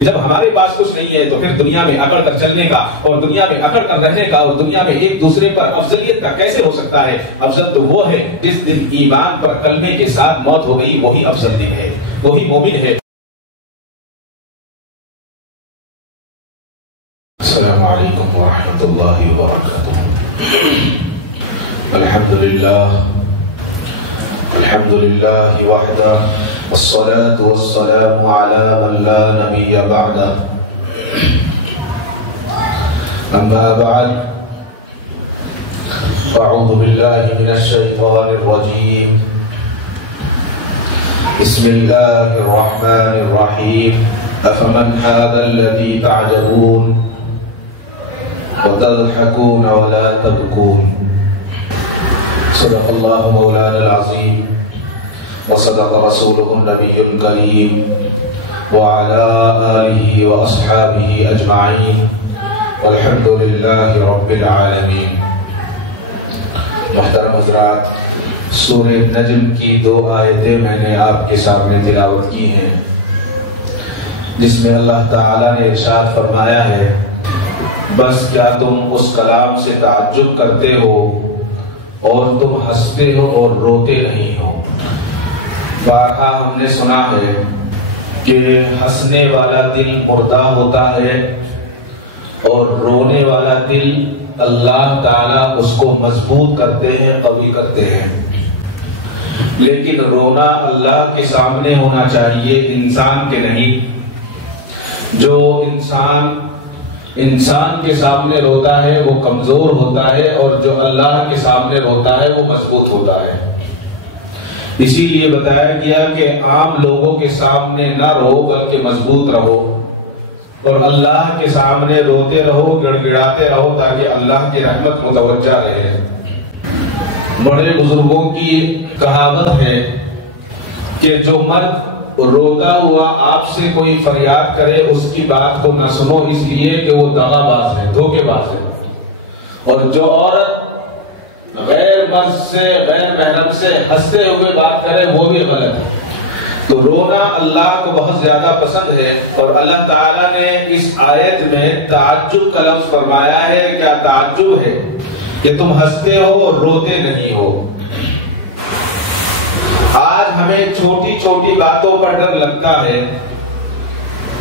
جب ہمارے پاس کچھ نہیں ہے تو پھر دنیا میں اکڑ کر چلنے کا اور دنیا میں اکڑ کر رہنے کا اور دنیا میں ایک دوسرے پر افضلیت کا کیسے ہو سکتا ہے؟ افضل تو وہ ہے جس دن ایمان پر کلمے کے ساتھ موت ہو گئی، وہی افضل دن ہے، وہی مومن ہے۔ السلام علیکم ورحمۃ اللہ وبرکاتہ۔ الحمد للہ وحدہ والصلاة والسلام على من لا نبی بعدہ، اما بعد فاعوذ باللہ من الشیطان الرجیم، بسم اللہ الرحمن الرحیم، افمن هذا الذی تعجبون وتضحكون ولا تبكون، صدق اللہ مولانا العظیم وصدق رسوله النبی الکریم وعلى آلہ واصحابہ اجمعین والحمد للہ رب العالمین۔ محترم حضرات، سورہ نجم کی 2 آیتیں میں نے آپ کے سامنے تلاوت کی ہیں، جس میں اللہ تعالیٰ نے ارشاد فرمایا ہے، بس کیا تم اس کلام سے تعجب کرتے ہو اور تم ہنستے ہو اور روتے نہیں ہو۔ بارہا ہم نے سنا ہے کہ ہنسنے والا دل مردہ ہوتا ہے اور رونے والا دل اللہ تعالیٰ اس کو مضبوط کرتے ہیں، قوی کرتے ہیں، لیکن رونا اللہ کے سامنے ہونا چاہیے، انسان کے نہیں۔ جو انسان کے سامنے روتا ہے وہ کمزور ہوتا ہے اور جو اللہ کے سامنے روتا ہے وہ مضبوط ہوتا ہے۔ اسی لیے بتایا گیا کہ عام لوگوں کے سامنے نہ رہو بلکہ مضبوط رہو اور اللہ کے سامنے روتے رہو، گڑ گڑاتے رہو تاکہ اللہ کی رحمت متوجہ رہے۔ بڑے بزرگوں کی کہاوت ہے کہ جو مرد روتا ہوا آپ سے کوئی فریاد کرے اس کی بات کو نہ سنو، اس لیے کہ وہ دغا باز ہے، دھوکے باز ہے، اور جو عورت غیر مرد سے، غیر محرم سے ہنستے ہوئے بات کرے وہ بھی غلط ہے۔ تو رونا اللہ کو بہت زیادہ پسند ہے، اور اللہ تعالیٰ نے اس آیت میں تعجب کا لفظ فرمایا ہے۔ کیا تعجب ہے کہ تم ہنستے ہو اور روتے نہیں ہو۔ آج ہمیں چھوٹی چھوٹی باتوں پر ڈر لگتا ہے،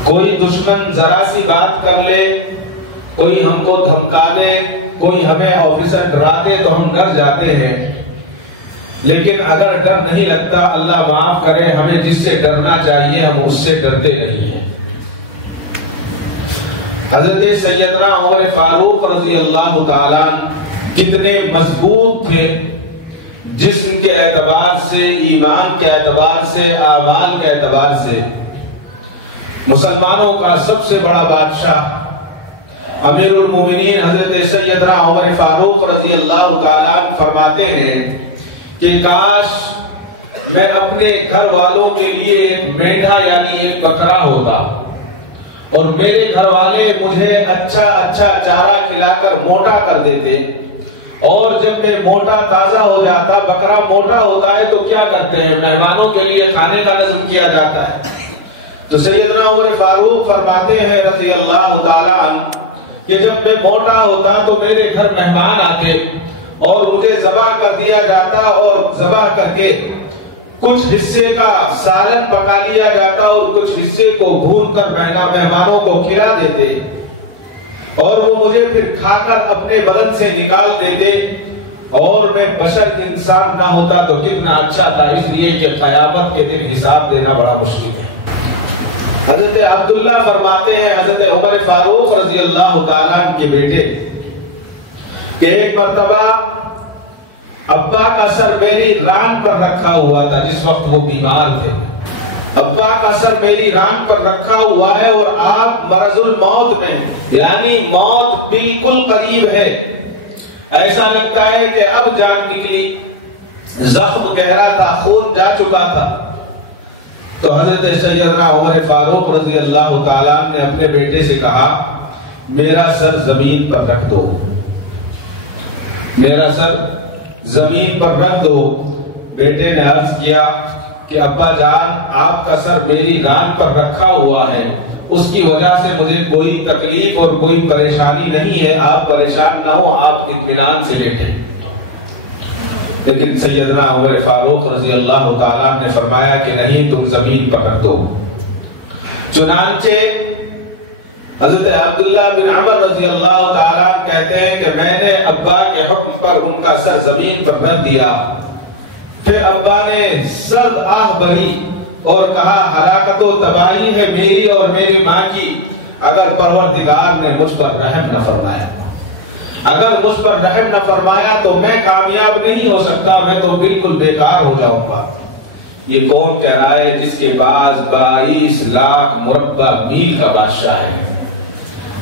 کوئی دشمن ذرا سی بات کر لے، کوئی ہم کو دھمکا دے، کوئی ہمیں آفیسر ڈرا دے تو ہم ڈر جاتے ہیں، لیکن اگر ڈر نہیں لگتا، اللہ معاف کرے، ہمیں جس سے ڈرنا چاہیے ہم اس سے ڈرتے نہیں ہیں۔ حضرت سیدنا عمر فاروق رضی اللہ تعالیٰ کتنے مضبوط تھے، جسم کے اعتبار سے، ایمان کے اعتبار سے، اعمال کے اعتبار سے۔ مسلمانوں کا سب سے بڑا بادشاہ امیر المومنین حضرت سیدنا عمر فاروق رضی اللہ تعالیٰ فرماتے ہیں کہ کاش میں اپنے گھر والوں کے لیے ایک مینڈھا یعنی ایک بکرا ہوتا اور میرے گھر والے مجھے اچھا چارہ کھلا کر موٹا کر دیتے، اور جب میں موٹا تازہ ہو جاتا، بکرا موٹا ہوتا ہے تو کیا کرتے ہیں، مہمانوں کے لیے کھانے کا نظم کیا جاتا ہے۔ تو سیدنا عمر فاروق فرماتے ہیں رضی اللہ تعالیٰ عنہ کہ جب میں موٹا ہوتا تو میرے گھر مہمان آتے اور مجھے ذبح کر دیا جاتا، اور ذبح کر کے کچھ حصے کا سالن پکا لیا جاتا اور کچھ حصے کو بھون کر مہمانوں کو کھلا دیتے، اور وہ مجھے پھر کھا کر اپنے بدن سے نکال دیتے، اور میں بشر انسان نہ ہوتا تو کتنا اچھا تھا، اس لیے کہ قیامت کے دن حساب دینا بڑا مشکل ہے۔ حضرت عبداللہ فرماتے ہیں حضرت عمر فاروق رضی اللہ تعالیٰ کے بیٹے کہ ایک مرتبہ ابا کا سر میری ران پر رکھا ہوا تھا، جس وقت وہ بیمار تھے، ابا کا سر میری ران پر رکھا ہوا ہے اور آپ مرض الموت میں، یعنی موت بالکل قریب ہے، ایسا لگتا ہے کہ اب جان نکلی، زخم گہرا تھا، خون جا چکا تھا۔ تو حضرت سیدنا عمر فاروق رضی اللہ تعالیٰ نے اپنے بیٹے سے کہا، میرا سر زمین پر رکھ دو، میرا سر زمین پر رکھ دو۔ بیٹے نے عرض کیا کہ ابا جان آپ کا سر میری ران پر رکھا ہوا ہے اس کی وجہ سے مجھے کوئی تکلیف اور کوئی پریشانی نہیں ہے، آپ پریشان نہ ہو، آپ اطمینان سے لیٹیں۔ لیکن سیدنا عمر فاروق رضی اللہ تعالیٰ نے فرمایا کہ نہیں، تم زمین پکڑ دو۔ چنانچہ حضرت عبداللہ بن عمر رضی اللہ تعالیٰ کہتے ہیں کہ میں نے ابا کے حکم پر ان کا سر زمین پر رکھ دیا، پھر ابا نے سرد آہ بھری اور کہا ہلاکت و تباہی ہے میری اور میری ماں کی اگر پروردگار نے مجھ پر رحم نہ فرمایا، اگر مجھ پر رحم نہ فرمایا تو میں کامیاب نہیں ہو سکتا، میں تو بالکل بیکار ہو جاؤں گا۔ یہ کون کہہ رہا ہے جس کے پاس 22 لاکھ مربع میل کا بادشاہ ہے،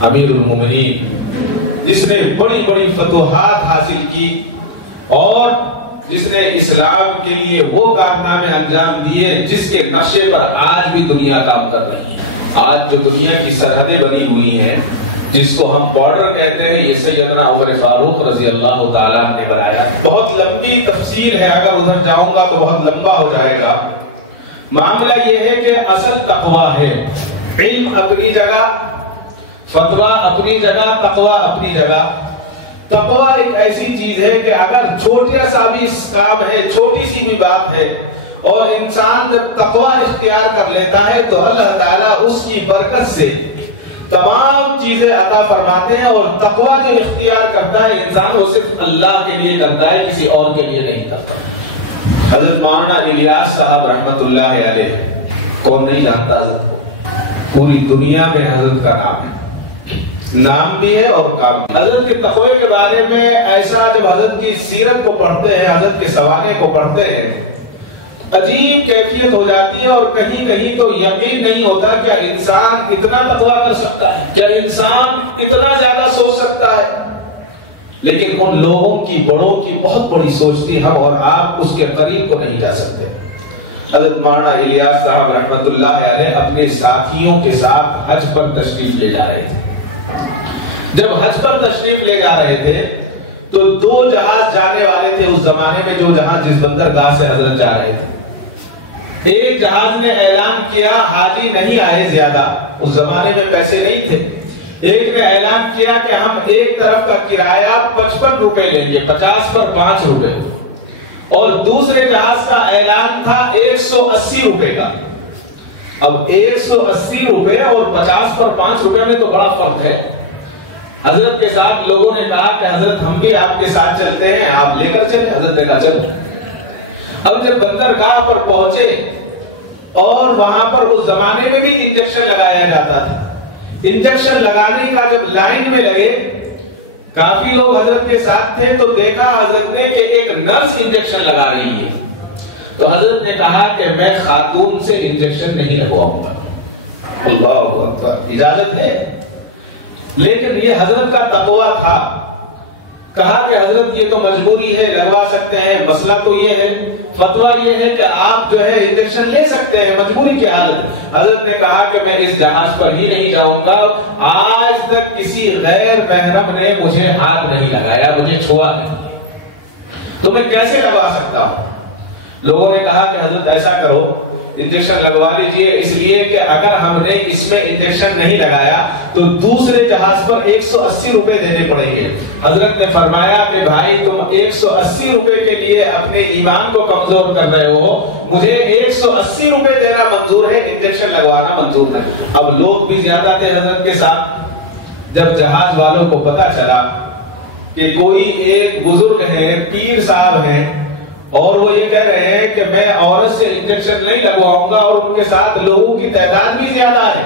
امیر المومنین، جس نے بڑی بڑی فتوحات حاصل کی اور جس نے اسلام کے لیے وہ کارنامے انجام دیے جس کے نقشے پر آج بھی دنیا کام کر رہی ہے۔ آج جو دنیا کی سرحدیں بنی ہوئی ہیں، جس کو ہم بارڈر کہتے ہیں، یہ سیدنا عمر فاروق رضی اللہ تعالیٰ نے بنایا۔ بہت لمبی تفصیل ہے، اگر ادھر جاؤں گا تو بہت لمبا ہو جائے گا۔ معاملہ یہ ہے کہ اصل تقویٰ ہے، علم اپنی جگہ، فتویٰ اپنی جگہ، تقویٰ اپنی جگہ۔ تقویٰ ایک ایسی چیز ہے کہ اگر چھوٹا سا بھی کام ہے، چھوٹی سی بھی بات ہے، اور انسان جب تقویٰ اختیار کر لیتا ہے تو اللہ تعالیٰ اس کی برکت سے تمام چیزیں عطا فرماتے ہیں، اور تقویٰ جو اختیار کرتا ہے انسان وہ صرف اللہ کے لیے کرتا ہے، کسی اور کے لیے نہیں کرتا۔ حضرت مولانا الیاس صاحب رحمت اللہ علیہ، کون نہیں جانتا حضرت کو، پوری دنیا میں حضرت کا نام ہے، نام بھی ہے اور کام بھی۔ حضرت کے تقوی کے بارے میں ایسا جب حضرت کی سیرت کو پڑھتے ہیں، حضرت کے سوانے کو پڑھتے ہیں، عجیب کیفیت ہو جاتی ہے، اور کہیں کہیں تو یقین نہیں ہوتا کیا انسان اتنا تقوی کر سکتا ہے، کیا انسان اتنا زیادہ سوچ سکتا ہے۔ لیکن ان لوگوں کی، بڑوں کی بہت بڑی سوچ تھی، ہم اور آپ اس کے قریب کو نہیں جا سکتے۔ حضرت مولانا الیاس صاحب رحمت اللہ علیہ اپنے ساتھیوں کے ساتھ حج پر تشریف لے جا رہے تھے۔ جب حج پر تشریف لے جا رہے تھے تو 2 جہاز جانے والے تھے اس زمانے میں، جو جہاز جس بندرگاہ سے حضرت جا رہے تھے۔ ایک جہاز نے اعلان کیا، حاجی نہیں آئے زیادہ، اس زمانے میں پیسے نہیں تھے، ایک نے اعلان کیا کہ ہم ایک طرف کا کرایہ 55 روپے لیں گے، 50 پر 5 روپے، اور دوسرے جہاز کا اعلان تھا 180 روپے کا۔ اب 180 روپے اور 50 پر 5 روپے میں تو بڑا فرق ہے۔ حضرت کے ساتھ لوگوں نے کہا کہ حضرت ہم بھی آپ کے ساتھ چلتے ہیں، آپ لے کر چلیں۔ حضرت نے کہا چلو۔ اب جب بندرگاہ پر پہنچے اور وہاں پر اس زمانے میں بھی انجیکشن لگایا جاتا تھا، انجیکشن لگانے کا جب لائن میں لگے، کافی لوگ حضرت کے ساتھ تھے، تو دیکھا حضرت نے کہ ایک نرس انجیکشن لگا رہی ہے، تو حضرت نے کہا کہ میں خاتون سے انجیکشن نہیں لگواؤں گا۔ اللہ اکبر، اجازت ہے، لیکن یہ حضرت کا تقویٰ تھا۔ کہا کہ حضرت یہ تو مجبوری ہے، لگوا سکتے ہیں، مسئلہ تو یہ ہے، فتویٰ یہ ہے کہ آپ جو ہے انجیکشن لے سکتے ہیں مجبوری کی حالت۔ حضرت نے کہا کہ میں اس جہاز پر ہی نہیں جاؤں گا، آج تک کسی غیر محرم نے مجھے ہاتھ نہیں لگایا، مجھے چھوا نہیں، تو میں کیسے لگوا سکتا ہوں؟ لوگوں نے کہا کہ حضرت ایسا کرو، انجیکشن لگوا لیجئے، اس لیے کہ اگر ہم نے اس میں انجیکشن نہیں لگایا تو دوسرے جہاز پر 180 روپے دینے پڑیں گے۔ حضرت نے فرمایا کہ بھائی تم 180 روپے کے لیے اپنے ایمان کو کمزور کر رہے ہو، مجھے 180 روپے دینا منظور ہے، انجیکشن لگوانا منظور نہیں۔ اب لوگ بھی زیادہ تھے حضرت کے ساتھ۔ جب جہاز والوں کو پتا چلا کہ کوئی ایک بزرگ ہیں، پیر صاحب ہیں، اور وہ یہ کہہ رہے ہیں کہ میں عورت سے انجیکشن نہیں لگواؤں گا، اور ان کے ساتھ لوگوں کی تعداد بھی زیادہ ہے،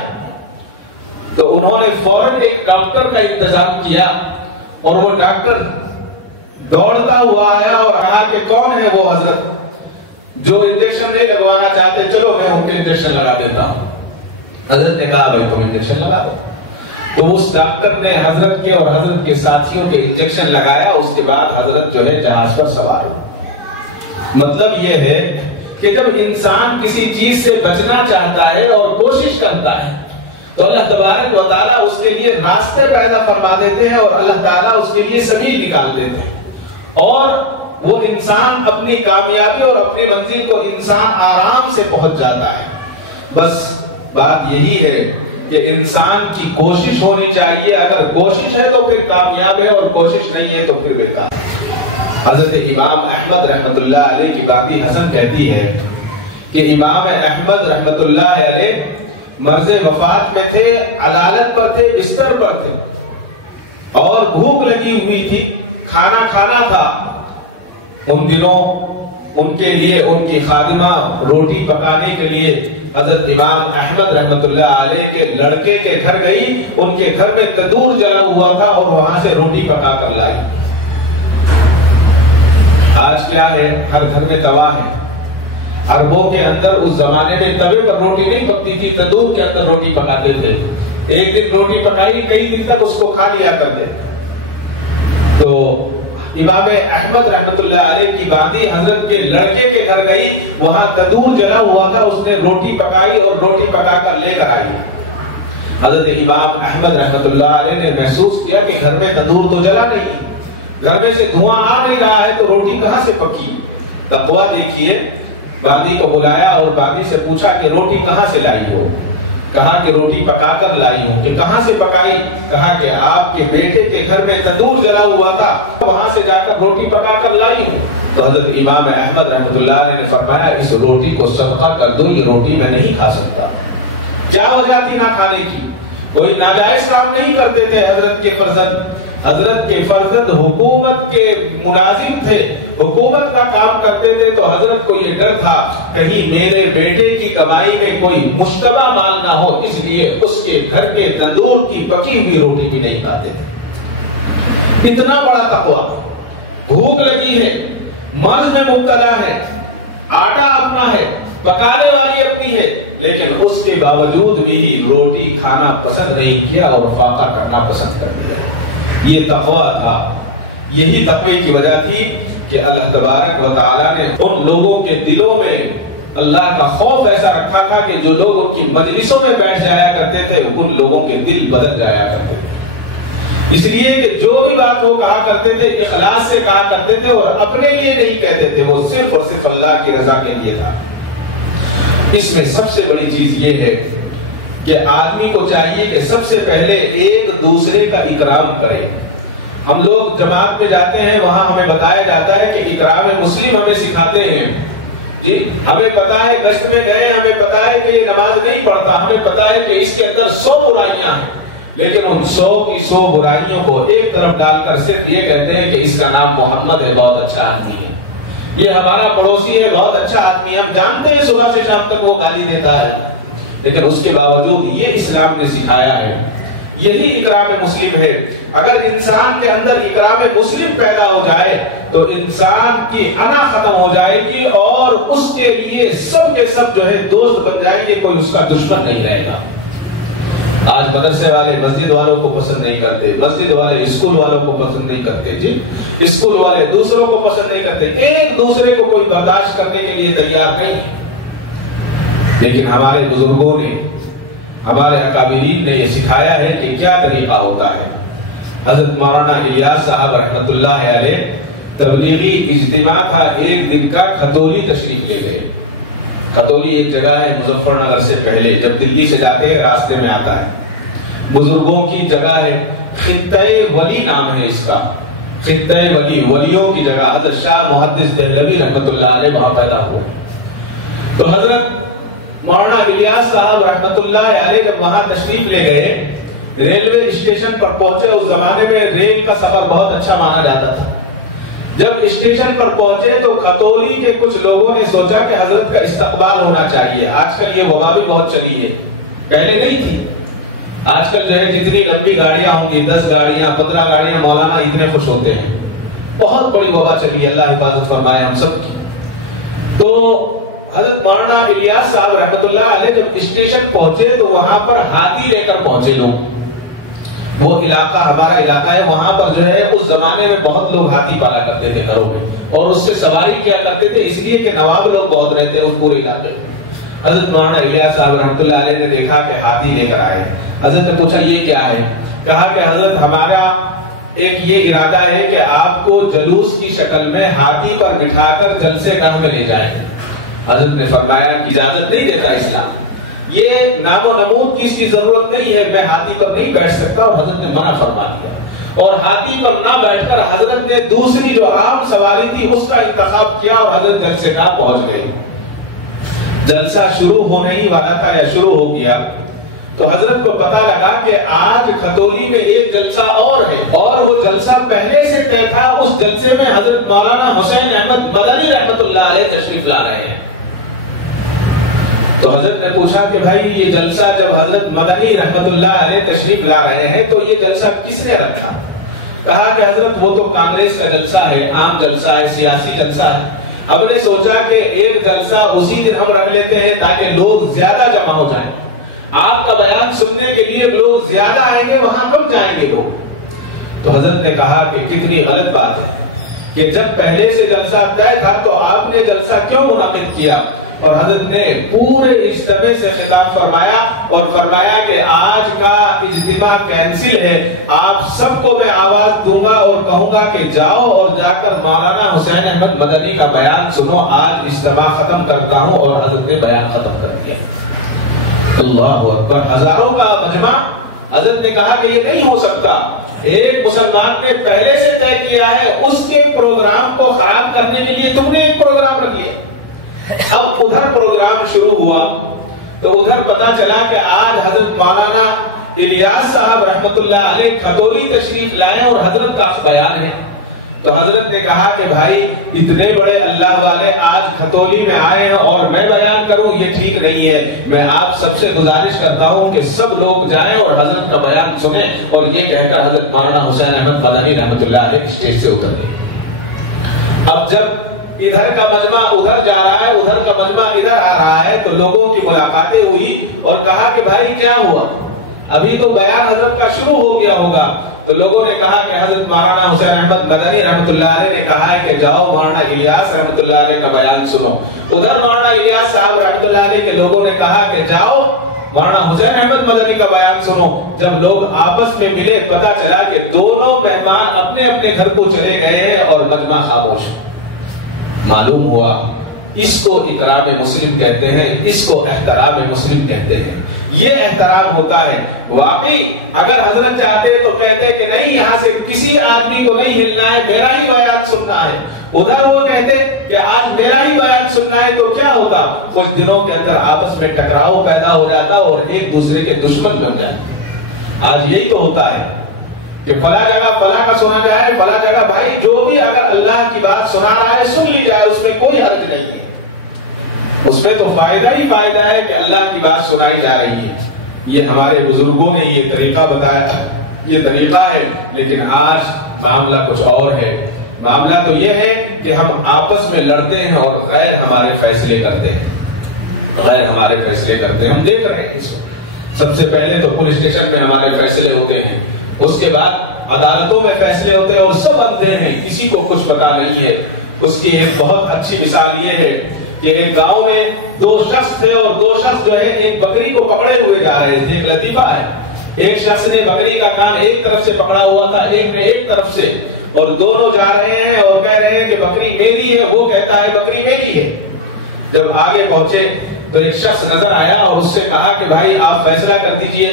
تو انہوں نے فوراً ایک ڈاکٹر کا انتظام کیا، اور وہ ڈاکٹر دوڑتا ہوا آیا اور کہا کہ کون ہے وہ حضرت جو انجیکشن نہیں لگوانا چاہتے، چلو میں ان کے انجیکشن لگا دیتا ہوں۔ حضرت نے کہا بھائی تم انجیکشن لگا دو۔ تو اس ڈاکٹر نے حضرت کے اور حضرت کے ساتھیوں کے انجیکشن لگایا، اس کے بعد حضرت جو ہے جہاز پر سوار ہوئے۔ مطلب یہ ہے کہ جب انسان کسی چیز سے بچنا چاہتا ہے اور کوشش کرتا ہے تو اللہ تبارک و تعالیٰ اس کے لیے راستے پیدا فرما دیتے ہیں، اور اللہ تعالیٰ اس کے لیے سبیل نکال دیتے ہیں، اور وہ انسان اپنی کامیابی اور اپنی منزل کو انسان آرام سے پہنچ جاتا ہے۔ بس بات یہی ہے کہ انسان کی کوشش ہونی چاہیے، اگر کوشش ہے تو پھر کامیاب ہے اور کوشش نہیں ہے تو پھر بیکار۔ حضرت امام احمد رحمت اللہ علیہ کی باقی حسن کہتی ہے کہ امام احمد رحمت اللہ علیہ مرض وفات میں تھے، عدالت پر تھے، بستر پر تھے اور بھوک لگی ہوئی تھی، کھانا کھانا تھا۔ ان دنوں ان کے لیے ان کی خادمہ روٹی پکانے کے لیے حضرت امام احمد رحمت اللہ علیہ کے لڑکے کے گھر گئی، ان کے گھر میں تندور جلا ہوا تھا اور وہاں سے روٹی پکا کر لائی۔ آج کیا ہے، ہر گھر میں توا ہے، عربوں کے اندر اس زمانے میں توے پر روٹی نہیں پکتی تھی، تندور کے اندر روٹی پکاتے تھے۔ ایک دن روٹی پکائی، کئی دن تک اس کو کھا لیا کرتے۔ تو امام احمد رحمت اللہ علیہ کی باندی حضرت کے لڑکے کے گھر گئی، وہاں تندور جلا ہوا تھا، اس نے روٹی پکائی اور روٹی پکا کر لے کر آئی۔ حضرت امام احمد رحمت اللہ علیہ نے محسوس کیا کہ گھر میں تندور تو جلا نہیں، گھر میں سے دھواں آ نہیں رہا ہے، تو روٹی کہاں سے پکی؟ تقویٰ دیکھیے، باندی کو بلایا اور باندی سے پوچھا کہ روٹی کہاں سے لائی ہو؟ کہا کہ روٹی پکا کر لائی ہوں۔ کہ کہاں سے پکائی؟ کہا کہ آپ کے بیٹے کے گھر میں تندور جلا ہوا تھا، وہاں سے جا کر روٹی پکا کر لائی ہوں۔ تو حضرت امام احمد رحمت اللہ علیہ نے فرمایا اس روٹی کو صدقہ کر دو، یہ روٹی میں نہیں کھا سکتا۔ کیا وجہ تھی نہ کھانے کی؟ کوئی ناجائز کام نہیں کرتے تھے حضرت کے فرزند۔ حضرت کے فرزند حکومت کے ملازم تھے، حکومت کا کام کرتے تھے، تو حضرت کو یہ ڈر تھا کہیں میرے بیٹے کی کمائی میں کوئی مشتبہ مال نہ ہو، اس لیے اس کے گھر کے تندور کی پکی ہوئی روٹی بھی نہیں کھاتے تھے۔ اتنا بڑا تقویٰ، بھوک لگی ہے، مرض میں مبتلا ہے، آٹا اپنا ہے، پکانے والی اپنی ہے، لیکن اس کے باوجود بھی روٹی کھانا پسند نہیں کیا اور فاقہ کرنا پسند کر دیا۔ یہ تقویٰ تھا، یہی تقوی کی وجہ تھی کہ اللہ تبارک و تعالیٰ نے ان لوگوں کے دلوں میں اللہ کا خوف ایسا رکھا تھا کہ جو لوگ ان کی مجلسوں میں بیٹھ جایا کرتے تھے ان لوگوں کے دل بدل جایا کرتے تھے۔ اس لیے کہ جو بھی بات وہ کہا کرتے تھے اخلاص سے کہا کرتے تھے اور اپنے لیے نہیں کہتے تھے، وہ صرف اور صرف اللہ کی رضا کے لیے تھا۔ اس میں سب سے بڑی چیز یہ ہے کہ آدمی کو چاہیے کہ سب سے پہلے ایک دوسرے کا اکرام کرے۔ ہم لوگ جماعت میں جاتے ہیں، وہاں ہمیں بتایا جاتا ہے کہ اکرام مسلم ہمیں سکھاتے ہیں۔ جی ہمیں پتا ہے، گشت میں گئے، ہمیں پتا ہے کہ یہ نماز نہیں پڑھتا، ہمیں پتا ہے کہ اس کے اندر 100 برائیاں ہیں، لیکن ان 100 کی 100 برائیوں کو ایک طرف ڈال کر صرف یہ کہتے ہیں کہ اس کا نام محمد ہے، بہت اچھا آدمی ہے، یہ ہمارا پڑوسی ہے، بہت اچھا آدمی ہے۔ ہم جانتے ہیں صبح سے شام تک وہ گالی دیتا ہے، لیکن اس کے باوجود یہ اسلام نے سکھایا ہے، یہی اکرام مسلم ہے۔ اگر انسان کے اندر اکرام مسلم پیدا ہو جائے تو انسان کی انا ختم ہو جائے گی اور اس کے لیے سب کے سب جو ہے دوست بن جائیں گے، کوئی اس کا دشمن نہیں رہے گا۔ آج مدرسے والے مسجد والوں کو پسند نہیں کرتے، مسجد والے اسکول والوں کو پسند نہیں کرتے، جی اسکول والے دوسروں کو پسند نہیں کرتے، ایک دوسرے کو کوئی برداشت کرنے کے لیے تیار نہیں۔ لیکن ہمارے بزرگوں نے، ہمارے اکابرین نے یہ سکھایا ہے کہ کیا طریقہ ہوتا ہے۔ حضرت مولانا الیاس صاحب رحمت اللہ علیہ تبلیغی اجتماع تھا، ایک دن کا کھتولی تشریف لے گئے۔ کھتولی ایک جگہ ہے مظفر نگر سے پہلے، جب دلی سے جاتے ہیں راستے میں آتا ہے، بزرگوں کی جگہ ہے، خطہ ولی نام ہے اس کا، خطہ ولی، ولیوں کی جگہ۔ حضرت شاہ محدث دہلوی رحمت اللہ علیہ وہاں پیدا ہوا۔ تو حضرت مولانا الیاس صاحب رحمت اللہ علیہ جب وہاں تشریف لے گئے، ریلوے اسٹیشن پر پہنچے، اس زمانے میں ریل کا سفر بہت اچھا مانا جاتا تھا۔ جب اسٹیشن پر پہنچے تو کھتولی کے کچھ لوگوں نے سوچا کہ حضرت کا استقبال ہونا چاہیے۔ آج کل یہ وبا بھی بہت چلی ہے، پہلے نہیں تھی۔ آج کل جو ہے جتنی لمبی گاڑیاں ہوں گی، 10 گاڑیاں 15 گاڑیاں، مولانا اتنے خوش ہوتے ہیں۔ بہت بڑی وبا چلی ہے، اللہ حفاظت فرمائے ہم سب کی۔ تو حضرت مولانا الیاس صاحب رحمت اللہ علیہ جب اسٹیشن پہنچے تو وہاں پر ہاتھی لے کر پہنچے لوگ۔ وہ علاقہ ہمارا علاقہ ہے، وہاں پر جو ہے اس زمانے میں بہت لوگ ہاتھی پالا کرتے تھے گھروں میں، اور اس سے سواری کیا کرتے تھے، اس لیے کہ نواب لوگ بہت رہتے اس پورے علاقے میں۔ حضرت مولانا الیاس صاحب رحمت اللہ علیہ نے دیکھا کہ ہاتھی لے کر آئے۔ حضرت نے پوچھا یہ کیا ہے؟ کہا کہ حضرت ہمارا ایک یہ ارادہ ہے کہ آپ کو جلوس کی شکل میں ہاتھی پر بٹھا کر جلسے گاہ میں لے جائیں۔ حضرت نے فرمایا کہ اجازت نہیں دیتا اسلام، یہ نام و نمود کی اس کی ضرورت نہیں ہے، میں ہاتھی پر نہیں بیٹھ سکتا، اور حضرت نے منع فرما دیا، اور ہاتھی پر نہ بیٹھ کر حضرت نے دوسری جو عام سواری تھی اس کا انتخاب کیا، اور حضرت جلسے کا پہنچ گئے۔ جلسہ شروع ہونے ہی والا تھا یا شروع ہو گیا تو حضرت کو پتا لگا کہ آج کھتولی میں ایک جلسہ اور ہے، اور وہ جلسہ پہلے سے طے تھا۔ اس جلسے میں حضرت مولانا حسین احمد مدنی رحمت اللہ علیہ تشریف لا رہے ہیں۔ تو حضرت نے پوچھا کہ بھائی یہ جلسہ جب حضرت مدنی رحمت اللہ علیہ تشریف لا رہے ہیں تو یہ جلسہ کس نے رکھا؟ کہا کہ حضرت وہ تو کانگریس کا جلسہ ہے، عام جلسہ ہے، سیاسی جلسہ ہے، ہم نے سوچا کہ ایک جلسہ اسی دن ہم رکھ لیتے ہیں تاکہ لوگ زیادہ جمع ہو جائیں، آپ کا بیان سننے کے لیے لوگ زیادہ آئیں گے، وہاں کم جائیں گے لوگ۔ تو حضرت نے کہا کہ کتنی غلط بات ہے کہ جب پہلے سے جلسہ طے تھا تو آپ نے جلسہ کیوں منعقد کیا؟ اور حضرت نے پورے اجتماع سے خطاب فرمایا اور فرمایا کہ آج کا اجتماع کینسل ہے، آپ سب کو میں آواز دوں گا اور کہوں گا کہ جاؤ اور جا کر مولانا حسین احمد مدنی کا بیان سنو، آج اجتماع ختم کرتا ہوں، اور حضرت نے بیان ختم کر دیا۔ اللہ اکبر، ہزاروں کا مجمع۔ حضرت نے کہا کہ یہ نہیں ہو سکتا، ایک مسلمان نے پہلے سے طے کیا ہے، اس کے پروگرام کو خراب کرنے کے لیے تم نے ایک پروگرام رکھ لیا۔ اب ادھر پروگرام شروع ہوا تو ادھر پتا چلا کہ آج حضرت مولانا الیاس صاحب رحمت اللہ علیہ کھتولی تشریف لائے اور حضرت کا بیان ہے۔ تو حضرت نے کہا کہ بھائی اتنے بڑے اللہ والے آج کھتولی میں آئے ہیں اور میں بیان کروں، یہ ٹھیک نہیں ہے۔ میں آپ سب سے گزارش کرتا ہوں کہ سب لوگ جائیں اور حضرت کا بیان سنیں، اور یہ کہہ کر حضرت مولانا حسین احمد مدنی رحمت اللہ علیہ اسٹیج سے اتر گئے۔ اب جب ادھر کا مجمع ادھر جا رہا ہے، ادھر کا مجمع ادھر آ رہا ہے، تو لوگوں کی ملاقاتیں ہوئی اور کہا کہ بھائی کیا ہوا؟ ابھی تو بیان حضرت کا شروع ہو گیا ہوگا۔ تو لوگوں نے کہا کہ حضرت مولانا حسین احمد مدنی رحمت اللہ علیہ نے کہا ہے کہ جاؤ مولانا الیاس رحمت اللہ علیہ کا بیان سنو۔ ادھر مولانا الیاس صاحب رحمت اللہ علیہ کے لوگوں نے کہا کہ جاؤ مولانا حسین احمد مدنی کا بیان سنو۔ جب لوگ آپس میں ملے پتا چلا کہ دونوں مہمان اپنے اپنے گھر کو چلے گئے ہیں اور مجمع خاموش۔ معلوم ہوا اس کو اکرام مسلم کہتے ہیں، اس کو احترام مسلم کہتے ہیں۔ یہ احترام ہوتا ہے۔ واقعی اگر حضرت چاہتے تو کہتے کہ نہیں یہاں سے کسی آدمی کو نہیں ہلنا ہے، میرا ہی بیان سننا ہے۔ ادھر وہ کہتے کہ آج میرا ہی بیان سننا ہے، تو کیا ہوتا؟ کچھ دنوں کے اندر آپس میں ٹکراؤ پیدا ہو جاتا اور ایک دوسرے کے دشمن بن جاتے۔ آج یہی تو ہوتا ہے کہ فلاں جگہ فلاں کا سنا جائے، فلاں جگہ بھائی جو بھی اگر اللہ کی بات سنا رہا ہے سن لی جائے، اس میں کوئی حرج نہیں ہے، اس میں تو فائدہ ہی فائدہ ہے کہ اللہ کی بات سنائی جا رہی ہے۔ یہ ہمارے بزرگوں نے یہ طریقہ بتایا، یہ طریقہ ہے، لیکن آج معاملہ کچھ اور ہے۔ معاملہ تو یہ ہے کہ ہم آپس میں لڑتے ہیں اور غیر ہمارے فیصلے کرتے ہیں، غیر ہمارے فیصلے کرتے ہیں۔ ہم دیکھ رہے ہیں اس وقت، سب سے پہلے تو پولیس اسٹیشن میں ہمارے فیصلے ہوتے ہیں، اس کے بعد عدالتوں میں فیصلے ہوتے ہیں، اور سب اندھے ہیں، کسی کو کچھ پتا نہیں ہے۔ اس کی ایک بہت اچھی مثال یہ ہے کہ ایک گاؤں میں دو شخص تھے، اور دو شخص جو ہے ایک بکری کو پکڑے ہوئے جا رہے تھے۔ ایک لطیفہ ہے، ایک شخص نے بکری کا کان ایک طرف سے پکڑا ہوا تھا، ایک نے ایک طرف سے، اور دونوں جا رہے ہیں اور کہہ رہے ہیں کہ بکری میری ہے، وہ کہتا ہے بکری میری ہے۔ جب آگے پہنچے تو ایک شخص نظر آیا اور اس سے کہا کہ بھائی آپ فیصلہ کر دیجئے،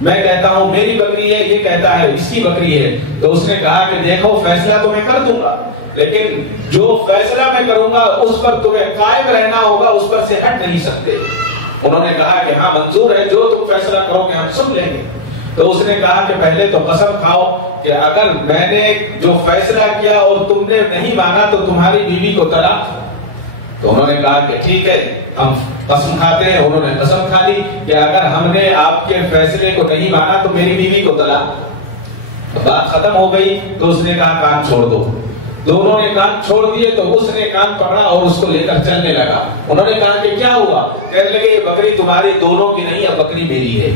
میں کہتا ہوں میری بکری ہے، یہ کہتا ہے اس کی بکری ہے۔ تو اس نے کہا کہ دیکھو فیصلہ تو میں کر دوں گا، لیکن جو فیصلہ میں کروں گا اس پر تمہیں قائم رہنا ہوگا، اس پر سے ہٹ نہیں سکتے۔ انہوں نے کہا کہ ہاں منظور ہے، جو تم فیصلہ کرو گے ہم سن لیں گے۔ تو اس نے کہا کہ پہلے تو قسم کھاؤ کہ اگر میں نے جو فیصلہ کیا اور تم نے نہیں مانا تو تمہاری بیوی کو طلاق۔ تو انہوں نے کہا کہ ٹھیک ہے ہم قسم کھاتے ہیں۔ انہوں نے قسم کھا لی کہ اگر ہم نے آپ کے فیصلے کو نہیں مانا تو میری بیوی کو طلاق۔ بات ختم ہو گئی تو اس نے کہا کان چھوڑ دو۔ دونوں نے کان چھوڑ دیے تو اس نے کان پکڑا اور اس کو لے کر چلنے لگا۔ انہوں نے کہا کہ کیا ہوا؟ کہنے لگے یہ بکری تمہاری دونوں کی نہیں، اب بکری میری ہے۔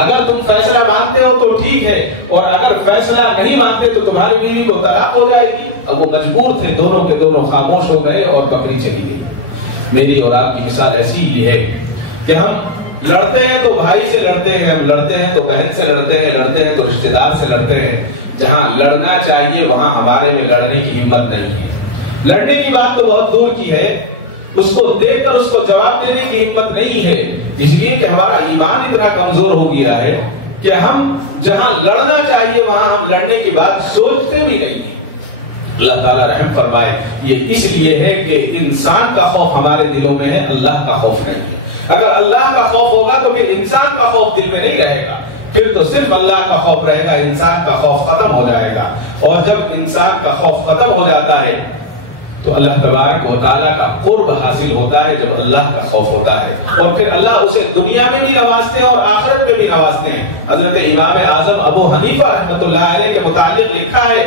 اگر تم فیصلہ مانتے ہو تو ٹھیک ہے، اور اگر فیصلہ نہیں مانتے تو تمہاری بیوی کو طلاق ہو جائے گی۔ اب وہ مجبور تھے، دونوں کے دونوں خاموش ہو گئے اور بکری چلی گئی۔ میری اور آپ کی مثال ایسی ہی ہے کہ ہم لڑتے ہیں تو بھائی سے لڑتے ہیں، ہم لڑتے ہیں تو بہن سے لڑتے ہیں، لڑتے ہیں تو رشتے دار سے لڑتے ہیں۔ جہاں لڑنا چاہیے وہاں ہمارے میں لڑنے کی ہمت نہیں ہے۔ لڑنے کی بات تو بہت دور کی ہے، اس کو دیکھ کر اس کو جواب دینے کی ہمت نہیں ہے اس لیے کہ ہمارا ایمان اتنا کمزور ہو گیا ہے کہ ہم جہاں لڑنا چاہیے وہاں ہم لڑنے کی بات سوچتے بھی نہیں ہیں۔ اللہ تعالیٰ رحم فرمائے، یہ اس لیے ہے کہ انسان کا خوف ہمارے دلوں میں ہے، اللہ کا خوف نہیں ہے۔ اگر اللہ کا خوف ہوگا تو پھر انسان کا خوف دل میں نہیں رہے گا، پھر تو صرف اللہ کا خوف رہے گا، انسان کا خوف ختم ہو جائے گا۔ اور جب انسان کا خوف ختم ہو جاتا ہے تو اللہ تبارک و تعالیٰ کا قرب حاصل ہوتا ہے، جب اللہ کا خوف ہوتا ہے، اور پھر اللہ اسے دنیا میں بھی نوازتے ہیں اور آخرت میں بھی نوازتے ہیں۔ حضرت امام اعظم ابو حنیفہ رحمۃ اللہ علیہ کے متعلق لکھا ہے،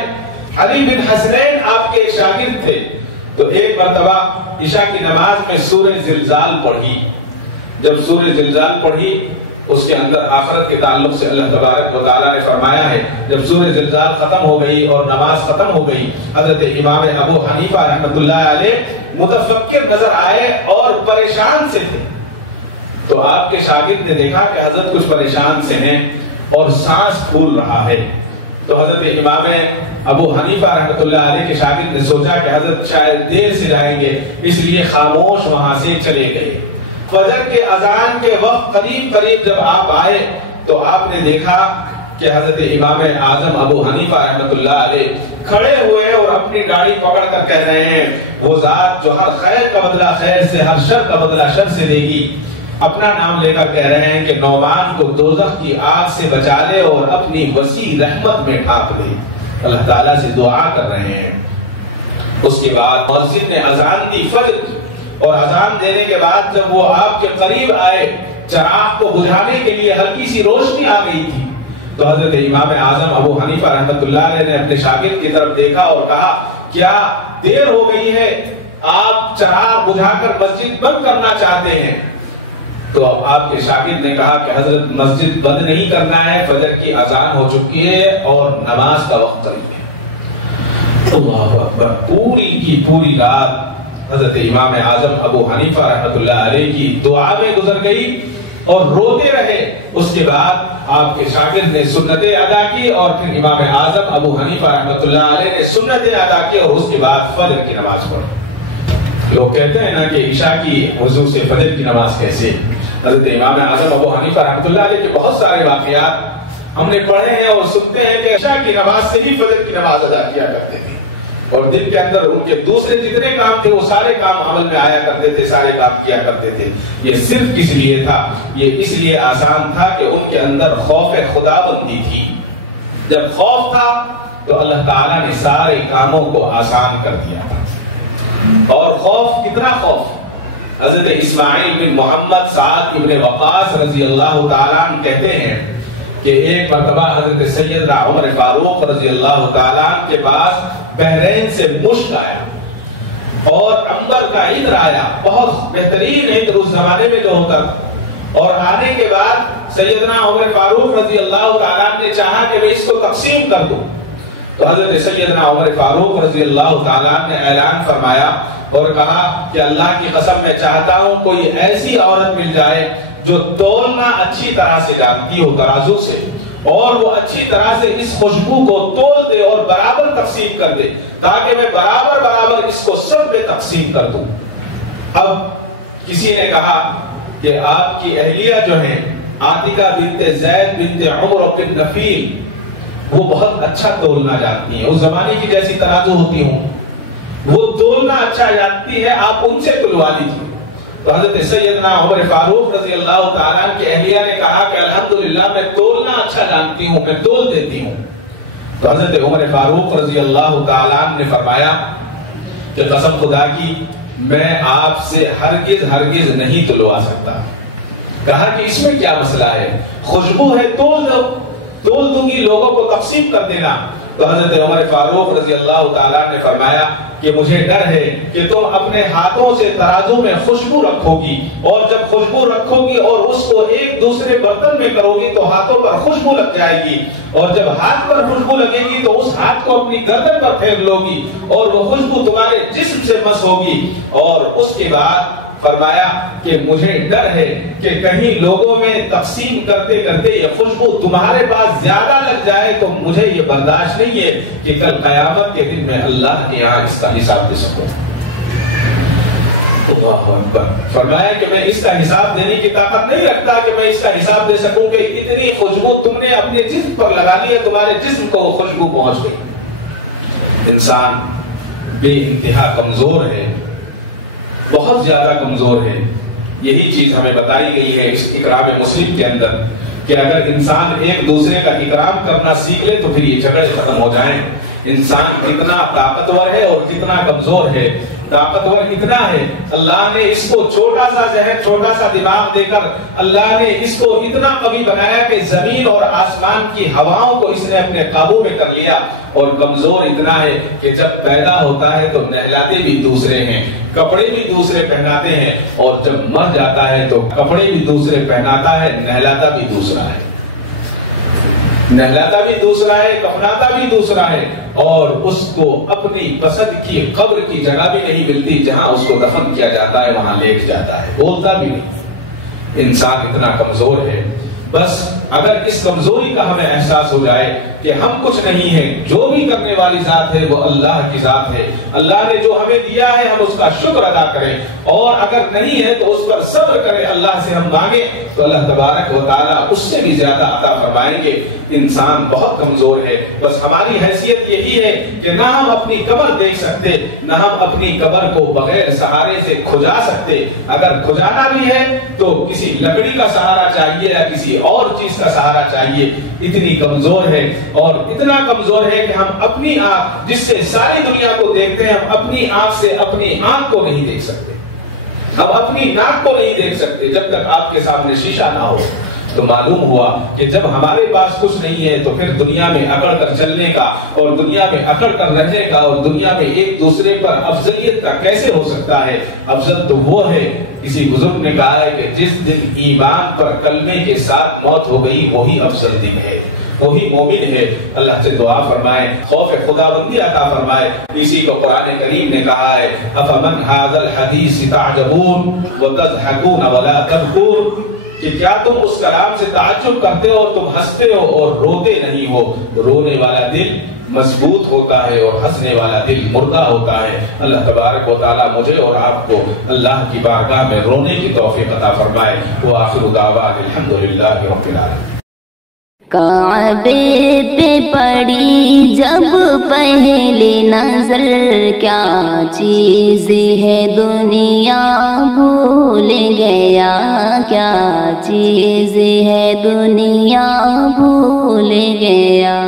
علی بن حسنین آپ کے شاگرد تھے، تو ایک مرتبہ عشاء کی نماز میں سورہ زلزال پڑھی۔ جب سورہ زلزال پڑھی اس کے اندر آخرت کے تعلق سے اللہ تبارک و تعالیٰ نے فرمایا ہے، جب سورہ زلزال ختم ہو گئی اور نماز ختم ہو گئی، حضرت امام ابو حنیفہ رحمۃ اللہ علیہ متفکر نظر آئے اور پریشان سے تھے۔ تو آپ کے شاگرد نے دیکھا کہ حضرت کچھ پریشان سے ہیں اور سانس پھول رہا ہے، تو حضرت امام ابو حنیفہ رحمۃ اللہ علیہ کے شاگرد نے سوچا کہ حضرت شاید دیر سے جائیں گے، اس لیے خاموش وہاں سے چلے گئے۔ فجر کے اذان کے وقت قریب جب آپ آئے تو آپ نے دیکھا کہ حضرت امام اعظم ابو حنیفہ رحمۃ اللہ علیہ کھڑے ہوئے اور اپنی داڑھی پکڑ کر کہہ رہے ہیں، وہ ذات جو ہر خیر کا بدلہ خیر سے، ہر شر کا بدلہ شر سے دے گی، اپنا نام لے کر کہہ رہے ہیں کہ نعمان کو دوزخ کی آگ سے بچا لے اور اپنی وسیع رحمت میں ڈھانپ لے۔ اللہ تعالیٰ سے دعا کر رہے ہیں۔ اس کے بعد مسجد نے اذان دی فجر کی، اور اذان دینے کے بعد جب وہ آپ کے قریب آئے، چراغ کو بجھانے کے لیے ہلکی سی روشنی آ گئی تھی، تو حضرت امام اعظم ابو حنیفہ رحمۃ اللہ علیہ نے اپنے شاگرد کی طرف دیکھا اور کہا، کیا دیر ہو گئی ہے، آپ چراغ بجھا کر مسجد بند کرنا چاہتے ہیں؟ تو آپ کے شاگرد نے کہا کہ حضرت مسجد بند نہیں کرنا ہے، فجر کی اذان ہو چکی ہے اور نماز کا وقت قریب ہے۔ اللہ اکبر۔ پوری کی پوری رات حضرت امام اعظم ابو حنیفہ رحمۃ اللہ علیہ کی دعا میں گزر گئی اور روتے رہے۔ اس کے بعد آپ کے شاگرد نے سنتیں ادا کی اور پھر امام اعظم ابو حنیفہ رحمۃ اللہ علیہ نے سنتیں ادا کی اور اس کے بعد فجر کی نماز پڑھی۔ لوگ کہتے ہیں نا کہ عشاء کی وضو سے فجر کی نماز کیسے؟ حضرت امام اعظم ابو حنیفہ رحمۃ اللہ علیہ کے بہت سارے واقعات ہم نے پڑھے ہیں اور سنتے ہیں کہ عشاء کی نماز سے ہی فجر کی نماز ادا کیا کرتے تھے، اور دن کے اندر ان کے دوسرے جتنے کام تھے وہ سارے کام عمل میں آیا کرتے تھے، سارے کام کیا کرتے تھے۔ یہ صرف کس لیے تھا؟ یہ اس لیے آسان تھا کہ ان کے اندر خوف خدا بندی تھی۔ جب خوف تھا تو اللہ تعالیٰ نے سارے کاموں کو آسان کر دیا تھا۔ اور خوف کتنا خوف؟ حضرت اسماعیل بن محمد سعد ابن وقاص رضی اللہ تعالیٰ عنہ کہتے ہیں کہ ایک مرتبہ حضرت سیدنا عمر فاروق رضی اللہ تعالیٰ عنہ کے پاس بحرین سے مشک آیا اور عنبر کا عطر آیا، بہت بہترین عطر اس زمانے میں جو ہوتا، اور آنے کے بعد سیدنا عمر فاروق رضی اللہ تعالیٰ عنہ نے چاہا کہ میں اس کو تقسیم کر دوں، تو حضرت سیدنا عمر فاروق رضی اللہ تعالیٰ عنہ نے اعلان فرمایا اور کہا کہ اللہ کی قسم میں چاہتا ہوں کوئی ایسی عورت مل جائے جو تولنا اچھی طرح سے جانتی ہو ترازو سے، اور وہ اچھی طرح سے اس خوشبو کو تول دے اور برابر تقسیم کر دے، تاکہ میں برابر برابر اس کو سب میں تقسیم کر دوں۔ اب کسی نے کہا کہ آپ کی اہلیہ جو ہیں عاتقہ بنت زید بنت عمر بن نفیل، وہ بہت اچھا تولنا جانتی ہیں، اس زمانے کی جیسی ترازو ہوتی ہوں وہ تولنا اچھا جانتی ہے، آپ ان سے تلوا لیجیے۔ تو حضرت سیدنا عمر فاروق رضی اللہ تعالیٰ عنہ کی اہلیہ نے کہا کہ الحمدللہ میں تولنا اچھا جانتی ہوں، میں تول دیتی ہوں۔ تو حضرت عمر فاروق رضی اللہ تعالیٰ عنہ نے فرمایا کہ قسم خدا کی میں آپ سے ہرگز نہیں تلوا سکتا۔ کہا کہ اس میں کیا مسئلہ ہے، خوشبو ہے تول دوں گی، لوگوں کو تقسیم کر دینا۔ تو حضرت عمر فاروق رضی اللہ تعالیٰ نے فرمایا کہ مجھے ڈر ہے کہ تم اپنے ہاتھوں سے ترازو میں خوشبو رکھو گی، اور جب خوشبو رکھو گی اور اس کو ایک دوسرے برتن میں کرو گی تو ہاتھوں پر خوشبو لگ جائے گی، اور جب ہاتھ پر خوشبو لگے گی تو اس ہاتھ کو اپنی گردن پر پھیر لو گی اور وہ خوشبو تمہارے جسم سے مس ہوگی۔ اور اس کے بعد فرمایا کہ مجھے ڈر ہے کہ کہیں لوگوں میں تقسیم کرتے کرتے یہ خوشبو تمہارے پاس زیادہ لگ جائے، تو مجھے یہ برداشت نہیں ہے کہ کل قیامت کے دن میں اللہ کے یہاں اس کا حساب دے سکوں۔ اللہ اکبر. فرمایا کہ میں اس کا حساب دینے کی طاقت نہیں رکھتا کہ میں اس کا حساب دے سکوں کہ اتنی خوشبو تم نے اپنے جسم پر لگا لی ہے, تمہارے جسم کو خوشبو پہنچ گئی. انسان بے انتہا کمزور ہے, بہت زیادہ کمزور ہے. یہی چیز ہمیں بتائی گئی ہے اس اکرام مسلم کے اندر کہ اگر انسان ایک دوسرے کا اکرام کرنا سیکھ لے تو پھر یہ جھگڑے ختم ہو جائیں. انسان کتنا طاقتور ہے اور کتنا کمزور ہے. طاقتور اتنا ہے, اللہ نے اس کو چھوٹا سا ذہن, چھوٹا سا دماغ دے کر اللہ نے اس کو اتنا قوی بنایا کہ زمین اور آسمان کی ہواؤں کو اس نے اپنے قابو میں کر لیا. اور کمزور اتنا ہے کہ جب پیدا ہوتا ہے تو نہلاتے بھی دوسرے ہیں, کپڑے بھی دوسرے پہناتے ہیں, اور جب مر جاتا ہے تو کپڑے بھی دوسرے پہناتا ہے, نہلاتا بھی دوسرا ہے. نہلاتا بھی دوسرا ہے, کفناتا بھی دوسرا ہے, اور اس کو اپنی پسند کی قبر کی جگہ بھی نہیں ملتی جہاں اس کو دفن کیا جاتا ہے, وہاں لیٹ جاتا ہے, بولتا بھی نہیں. انسان اتنا کمزور ہے. بس اگر اس کمزوری کا ہمیں احساس ہو جائے کہ ہم کچھ نہیں ہیں, جو بھی کرنے والی ذات ہے وہ اللہ کی ذات ہے, اللہ نے جو ہمیں دیا ہے ہم اس کا شکر ادا کریں, اور اگر نہیں ہے تو اس پر صبر کریں, اللہ سے ہم مانگیں تو اللہ تبارک و تعالیٰ اس سے بھی زیادہ عطا فرمائیں گے. انسان بہت کمزور ہے. بس ہماری حیثیت یہی ہے کہ نہ ہم اپنی قبر دیکھ سکتے, نہ ہم اپنی قبر کو بغیر سہارے سے کھجا سکتے. اگر کھجانا بھی ہے تو کسی لکڑی کا سہارا چاہیے یا کسی اور چیز کا سہارا چاہیے. اتنی کمزور ہے, اور اتنا کمزور ہے کہ ہم اپنی آنکھ جس سے ساری دنیا کو دیکھتے ہیں, ہم اپنی آنکھ سے اپنی آنکھ کو نہیں دیکھ سکتے, ہم اپنی ناک کو نہیں دیکھ سکتے. جب تک آپ کے سامنے شیشہ نہ ہو تو معلوم ہوا کہ جب ہمارے پاس کچھ نہیں ہے تو پھر دنیا میں اکڑ کر چلنے کا, اور دنیا میں اکڑ کر رہنے کا, اور دنیا میں ایک دوسرے پر افضلیت کا کیسے ہو سکتا ہے. افضل تو وہ ہے, کسی بزرگ نے کہا ہے کہ جس دن ایمان پر کلمے کے ساتھ موت ہو گئی وہی افضل دن ہے, وہی مومن ہے. اللہ سے دعا فرمائے, خوف خداوندی عطا فرمائے. اسی کو قرآن کریم نے کہا ہے, افمن ھذا الحدیث تعجبون وتضحکون ولا تبکون, کہ کیا تم اس کلام سے تعجب کرتے ہو اور تم ہنستے ہو اور روتے نہیں ہو. رونے والا دل مضبوط ہوتا ہے اور ہنسنے والا دل مردہ ہوتا ہے. اللہ تبارک و تعالیٰ مجھے اور آپ کو اللہ کی بارگاہ میں رونے کی توفیق عطا فرمائے. وآخر دعوانا الحمدللہ رب العالمین. کعبے پہ پڑی جب پہلی نظر, کیا چیز ہے دنیا بھول گیا, کیا چیز ہے دنیا بھول گیا.